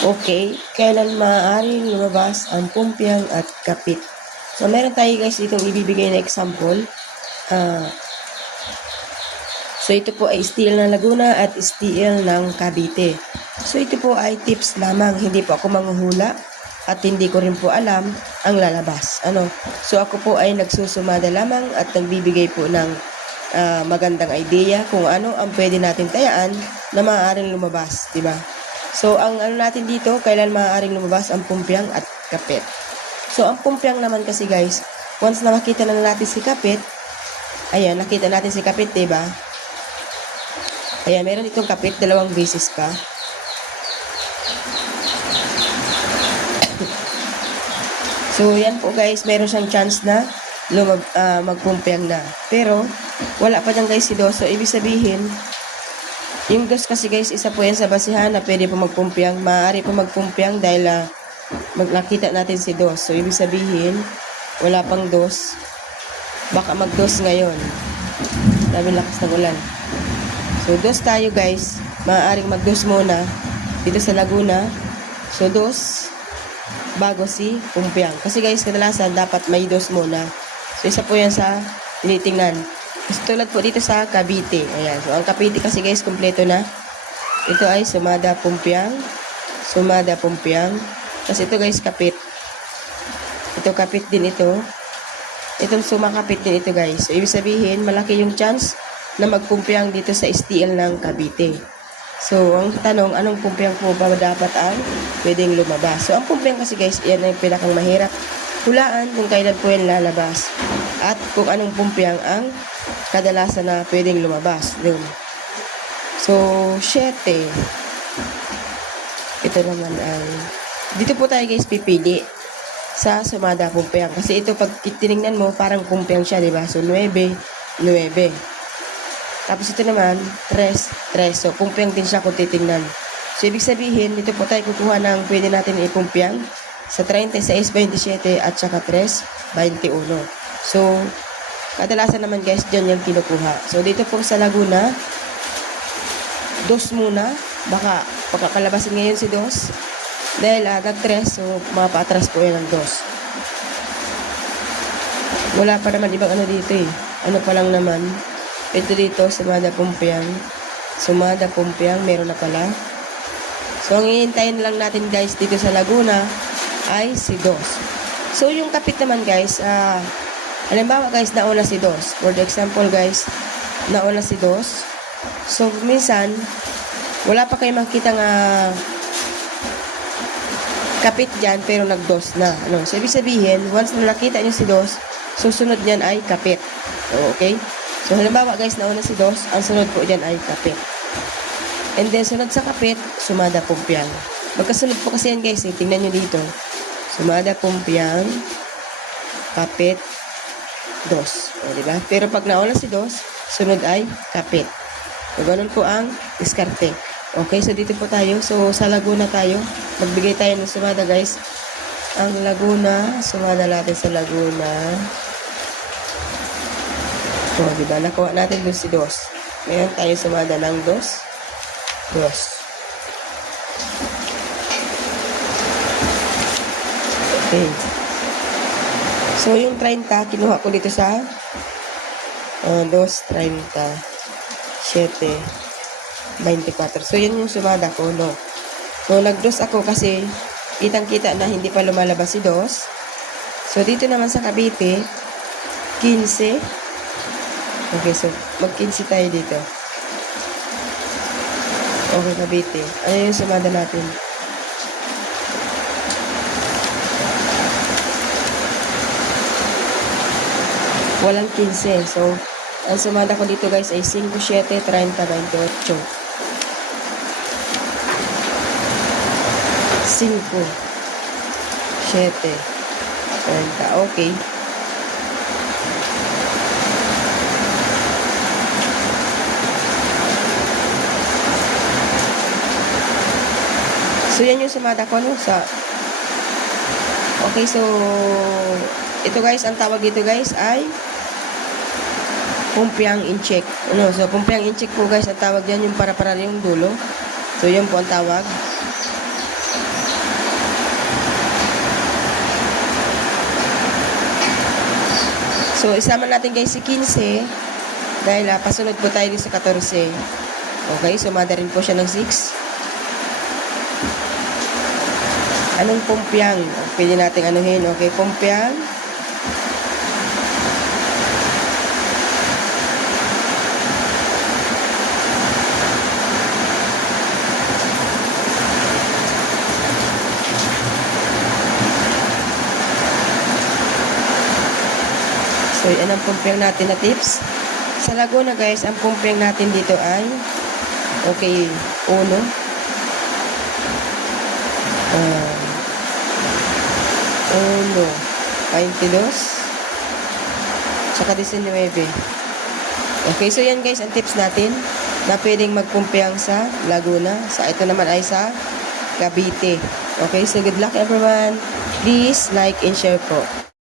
Okay, kailan maaaring lumabas ang pumpyang at kapit? So, meron tayo guys itong ibibigay na example. Ah, so, ito po ay steel ng Laguna at steel ng Cavite. So, ito po ay tips lamang. Hindi po ako manghuhula at hindi ko rin po alam ang lalabas. Ano? So, ako po ay nagsusumada lamang at nagbibigay po ng ah, magandang idea kung ano ang pwede natin tayaan na maaaring lumabas, ba? So, ang ano natin dito, kailan maaaring lumabas ang pumpyang at kapit. So, ang pumpyang naman kasi guys, once na makita na natin si kapit, ayan, nakita natin si kapit, ba? Ayan, meron itong kapit, dalawang beses pa. so, yan po guys, meron siyang chance na lumab, ah, magpumpyang na. Pero, wala pa dyan guys si Dos. So, ibig sabihin, yung dos kasi guys, isa po yan sa basihan na pwede po magpumpyang. Maaari po magpumpyang dahil uh, nakita natin si dos. So, ibig sabihin, wala pang dos. Baka magdos ngayon. Dami lakas ng ulan. So, dos tayo guys. Maaaring magdos muna dito sa Laguna. So, dos bago si pumpyang. Kasi guys, kadalasan dapat may dos muna. So, isa po yan sa tinitingnan. Tulad po dito sa Cavite. Ayan. So, ang Cavite kasi guys, kompleto na. Ito ay Sumada Pumpiang. Sumada Pumpiang. Kasi ito guys, kapit. Ito kapit din ito. Itong sumakapit din ito guys. So, ibig sabihin, malaki yung chance na magpumpiang dito sa STL ng Cavite. So, ang tanong, anong pumpiang po ba dapat ang pwedeng lumabas? So, ang pumpiang kasi guys, yan ang pinakang mahirap. Hulaan kung kailan po yan lalabas. At kung anong pumpiang ang kadalasan na pwedeng lumabas. Yun. So, 7. Ito naman ay... Dito po tayo guys pipili sa sumada pumpiang. Kasi ito pag tinignan mo, parang pumpiang siya, di ba? So, 9, 9. Tapos ito naman, 3, 3. So, pumpiang din siya kung titingnan. So, ibig sabihin, dito po tayo kukuha ng pwede natin ipumpiang sa 36, 27 at saka 3, 21. So, kadalasan naman guys, dyan yung kinukuha. So, dito po sa Laguna, dos muna. Baka pagkakalabasin ngayon si dos. Dahil uh, nag-3, so mapatras po yan ng dos. Wala pa naman ibang ano dito eh. Ano pa lang naman. Ito dito, Sumada Pumpiang. Sumada Pumpiang, meron na pala. So, ang hihintayin lang natin guys dito sa Laguna ay si Dos. So, yung kapit naman guys, ah, halimbawa guys, nauna si Dos. For the example guys, nauna si Dos. So, minsan, wala pa kayo makita nga kapit dyan, pero nag-dos na. Ano? So, ibig sabihin, once na nakita nyo si Dos, susunod niyan ay kapit. Okay? So, halimbawa guys, nauna si Dos, ang sunod po dyan ay kapit. And then, sunod sa kapit, sumada pumpyang. Magkasunod po kasi yan guys, eh. tingnan nyo dito. Sumada pumpyang, kapit, dos. O, di ba? Pero pag nauna si dos, sunod ay kapit. So, ganun po ang diskarte. Okay, so dito po tayo. So, sa Laguna tayo. Magbigay tayo ng sumada, guys. Ang Laguna, sumada natin sa Laguna. O, di ba? Nakuha natin doon si dos. Ngayon tayo sumada ng dos. Dos. Okay. So, yung 30, kinuha ko dito sa uh, 2, 30, 7, 24. So, yun yung sumada ko, no? So, nag-dos ako kasi kitang-kita na hindi pa lumalabas si dos. So, dito naman sa Cavite, 15. Okay, so, mag-15 tayo dito. Okay, Cavite. Ano yung sumada natin? Walang 15. So, ang sumada ko dito guys ay 5, 7, 30, 28. 5, 7, 30. Okay. So, yan yung sumada ko, no? Sa... Okay, so... Ito guys, ang tawag dito guys ay pumpyang incheck. Ano, so pumpyang incheck po guys, ang tawag dyan yung para-para yung dulo. So yun po ang tawag. So isama natin guys si 15 dahil ah, pasunod po tayo sa 14. Okay, sumada rin po siya ng 6. Anong pumpyang? Pwede natin anuhin. Okay, pumpyang. So, yan ang pumpyang natin na tips. Sa Laguna guys, ang pumpyang natin dito ay okay, uno. Uh, uno, 22. Tsaka 19. Okay, so yan guys, ang tips natin na pwedeng magpumpyang sa Laguna. Sa ito naman ay sa Cavite. Okay, so good luck everyone. Please like and share po.